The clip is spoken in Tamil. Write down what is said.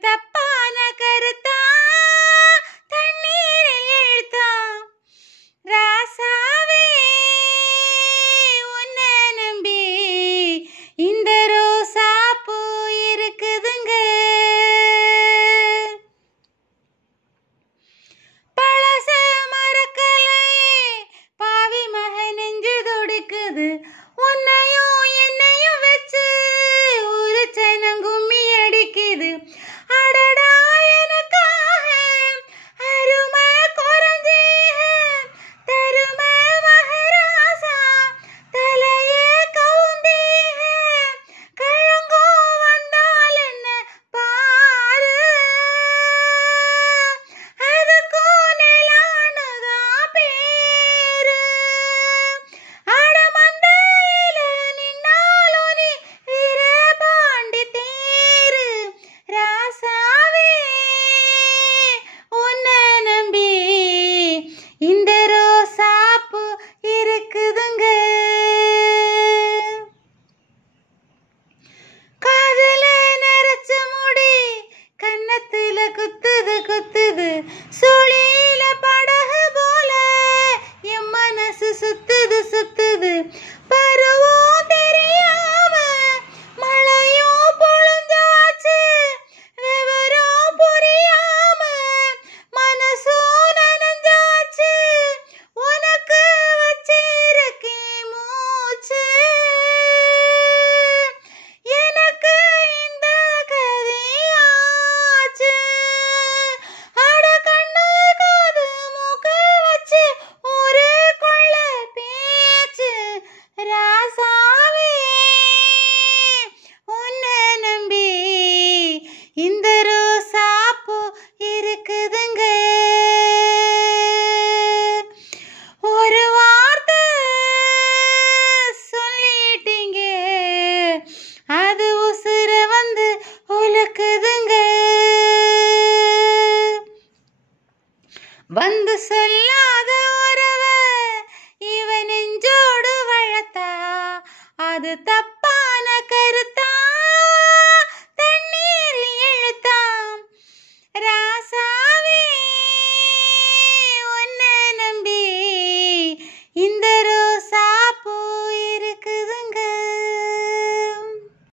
தப்பான கருத்தா தண்ணீரில் எழுத்தா ராசாவே உன்னை நம்பி இந்த ரோசா பூ இருக்குதுங்க. பழச மறக்கலையே பாவி மக நெஞ்சு துடிக்குது. உன்னையும் என்னையும் வச்சு ஒரு சனங்கும்மி அடிக்குது. அடடா எனக்காக அருமை குறைஞ்சீக தருமை மகராசா தலையே கவுந்தீக. கழங்கும் வந்தால் என்ன பாரு அதுக்கும் நிலானதான் பேரு. அடமந்தையில நின்னாலும் நீ வீரபாண்டி தேரு. ராசாவே உன்னை நம்பி இந்த ரோசாப்பூ இருக்குதுங்க. காதுல நரைச்ச முடி கன்னத்துல குத்துது குத்துது. சுழியில படகு போல என் மனசு சுத்துது சுத்துது. பருவம் தெரியாம மழையும் பொழிஞ்சாச்சு. விவரம் புரியாம மனசும் நனைஞ்சாச்சு. உனக்கு வச்சிருக்கேன் மூச்சு. எனக்கு இந்த கதையாச்சு. அட கண்ணு காது மூக்க வச்சு ஒரு கொள்ள பேச்சு. ராசாவே உன்னை நம்பி இந்த ரோசாப்பூ இருக்குதுங்க. ஒரு வார்த்தை சொல்லிட்டீங்க அது உசுர வந்து உலக்குதுங்க. வந்து சொல்லாத உறவ இவன் நெஞ்சோடு வளர்த்தா அது தப்பு